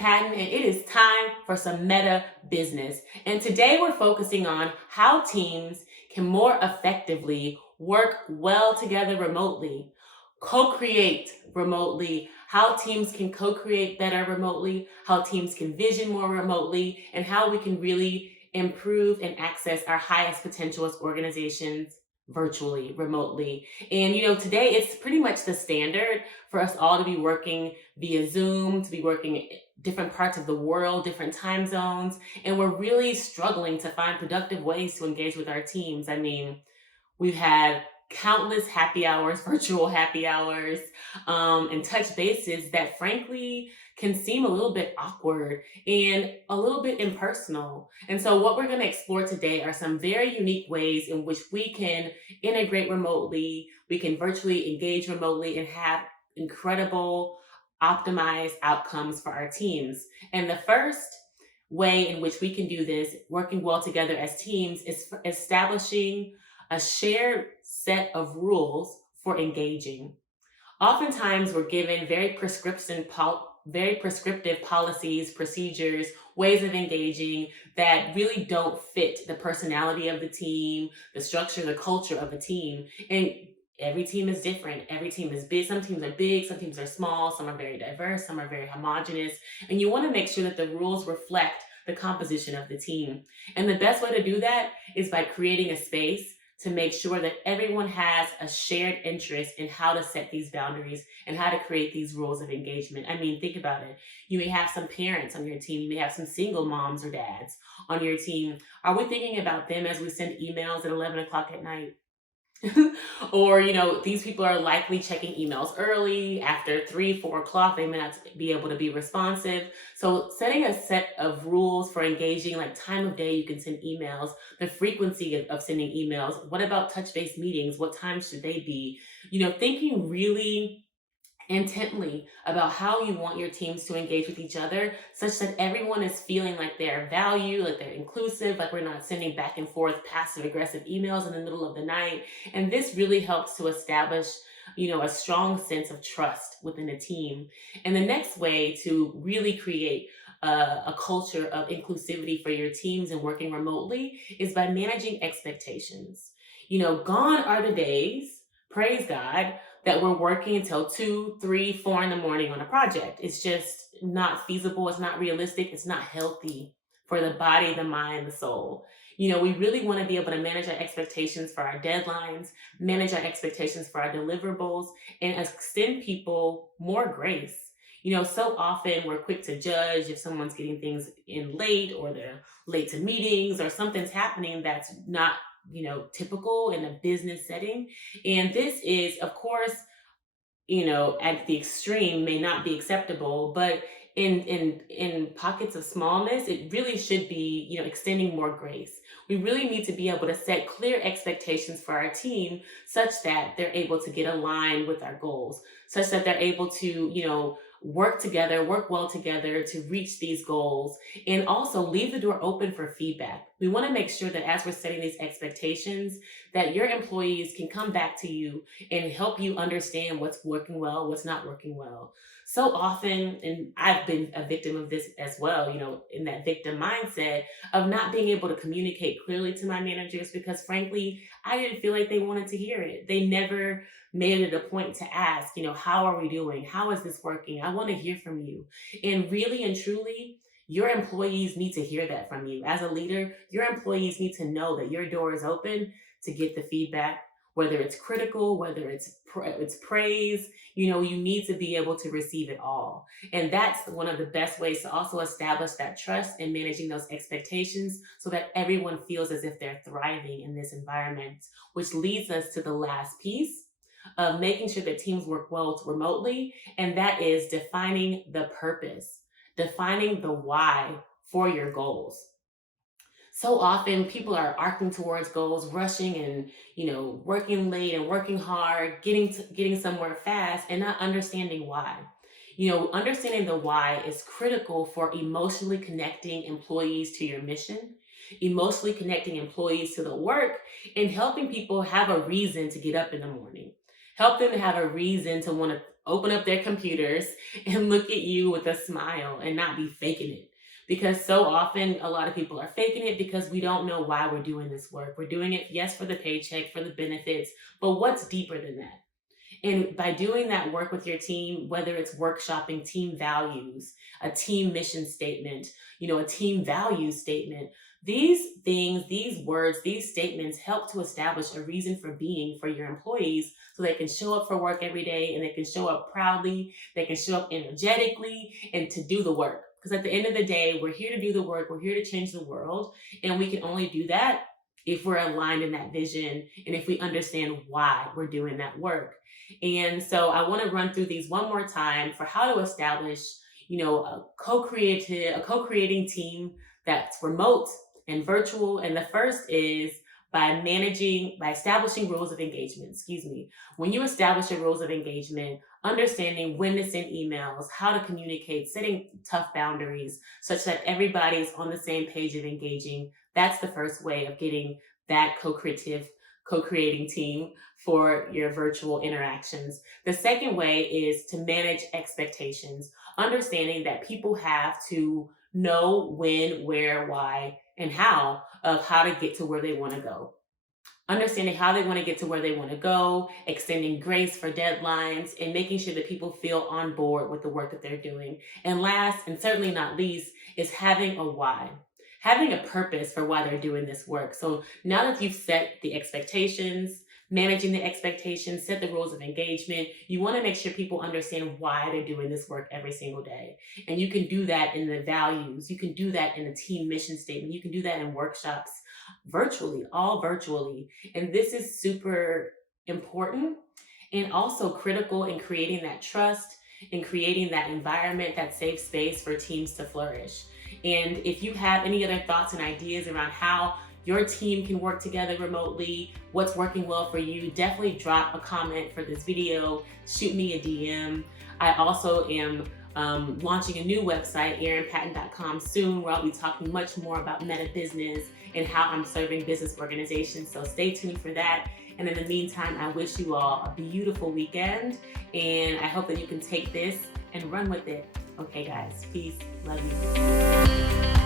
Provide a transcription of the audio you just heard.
Patten, and it is time for some meta business. And today we're focusing on how teams can more effectively work well together remotely, co-create remotely, how teams can co-create better remotely, how teams can vision more remotely, and how we can really improve and access our highest potential as organizations virtually, remotely. And today it's pretty much the standard for us all to be working via Zoom, to be working in different parts of the world, different time zones, and we're really struggling to find productive ways to engage with our teams. I mean, we've had countless happy hours, virtual happy hours, and touch bases that frankly can seem a little bit awkward and a little bit impersonal. And so, what we're going to explore today are some very unique ways in which we can integrate remotely, we can virtually engage remotely, and have incredible, optimized outcomes for our teams. And the first way in which we can do this, working well together as teams, is establishing a shared set of rules for engaging. Oftentimes, we're given very prescriptive policies, procedures, ways of engaging that really don't fit the personality of the team, the structure, the culture of the team. And every team is different. Every team is big. Some teams are big, some teams are small, some are very diverse, some are very homogenous. And you want to make sure that the rules reflect the composition of the team. And the best way to do that is by creating a space to make sure that everyone has a shared interest in how to set these boundaries and how to create these rules of engagement. I mean, think about it. You may have some parents on your team. You may have some single moms or dads on your team. Are we thinking about them as we send emails at 11 o'clock at night? Or, these people are likely checking emails early. After 3, 4 o'clock, they may not be able to be responsive. So setting a set of rules for engaging, like time of day you can send emails, the frequency of sending emails. What about touch-based meetings? What time should they be? Thinking really intently about how you want your teams to engage with each other such that everyone is feeling like they're valued, like they're inclusive, like we're not sending back and forth passive aggressive emails in the middle of the night. And this really helps to establish a strong sense of trust within a team. And the next way to really create a culture of inclusivity for your teams and working remotely is by managing expectations. Gone are the days, praise God, that we're working until 2, 3, 4 in the morning on a project. It's just not feasible. It's not realistic. It's not healthy for the body, the mind, the soul. We really want to be able to manage our expectations for our deadlines, manage our expectations for our deliverables, and extend people more grace. So often we're quick to judge if someone's getting things in late or they're late to meetings or something's happening that's not typical in a business setting. And this is, of course, at the extreme may not be acceptable, but in pockets of smallness, it really should be, extending more grace. We really need to be able to set clear expectations for our team such that they're able to get aligned with our goals, such that they're able to, work together, work well together to reach these goals, and also leave the door open for feedback. We want to make sure that as we're setting these expectations, that your employees can come back to you and help you understand what's working well, what's not working well. So often, and I've been a victim of this as well, in that victim mindset of not being able to communicate clearly to my managers because frankly, I didn't feel like they wanted to hear it. They never made it a point to ask, how are we doing? How is this working? I want to hear from you. And really and truly, your employees need to hear that from you. As a leader, your employees need to know that your door is open to get the feedback, whether it's critical, whether it's praise, you need to be able to receive it all. And that's one of the best ways to also establish that trust and managing those expectations so that everyone feels as if they're thriving in this environment, which leads us to the last piece of making sure that teams work well remotely, and that is defining the purpose, defining the why for your goals. So often people are arcing towards goals, rushing and, working late and working hard, getting somewhere fast and not understanding why. Understanding the why is critical for emotionally connecting employees to your mission, emotionally connecting employees to the work, and helping people have a reason to get up in the morning. Help them to have a reason to want to open up their computers and look at you with a smile and not be faking it. Because so often a lot of people are faking it because we don't know why we're doing this work. We're doing it, yes, for the paycheck, for the benefits, but what's deeper than that? And by doing that work with your team, whether it's workshopping team values, a team mission statement, a team value statement, these things, these words, these statements help to establish a reason for being for your employees so they can show up for work every day and they can show up proudly, they can show up energetically and to do the work. Because at the end of the day, we're here to do the work, we're here to change the world, and we can only do that if we're aligned in that vision and if we understand why we're doing that work. And so I want to run through these one more time for how to establish, a co-creating team that's remote and virtual. And the first is by establishing rules of engagement. When you establish your rules of engagement, understanding when to send emails, how to communicate, setting tough boundaries such that everybody's on the same page of engaging. That's the first way of getting that co-creating team for your virtual interactions. The second way is to manage expectations, understanding that people have to know when, where, why, and how of how to get to where they want to go. Understanding how they want to get to where they want to go, extending grace for deadlines, and making sure that people feel on board with the work that they're doing. And last, and certainly not least, is having a why. Having a purpose for why they're doing this work. So now that you've set the expectations, managing the expectations, set the rules of engagement, you want to make sure people understand why they're doing this work every single day. And you can do that in the values. You can do that in a team mission statement. You can do that in workshops virtually, all virtually. And this is super important and also critical in creating that trust and creating that environment, that safe space for teams to flourish. And if you have any other thoughts and ideas around how your team can work together remotely, what's working well for you, definitely drop a comment for this video, shoot me a DM. I also am launching a new website, erinpatten.com, soon, where I'll be talking much more about meta business and how I'm serving business organizations. So stay tuned for that. And in the meantime, I wish you all a beautiful weekend, and I hope that you can take this and run with it. Okay, guys, peace, love you.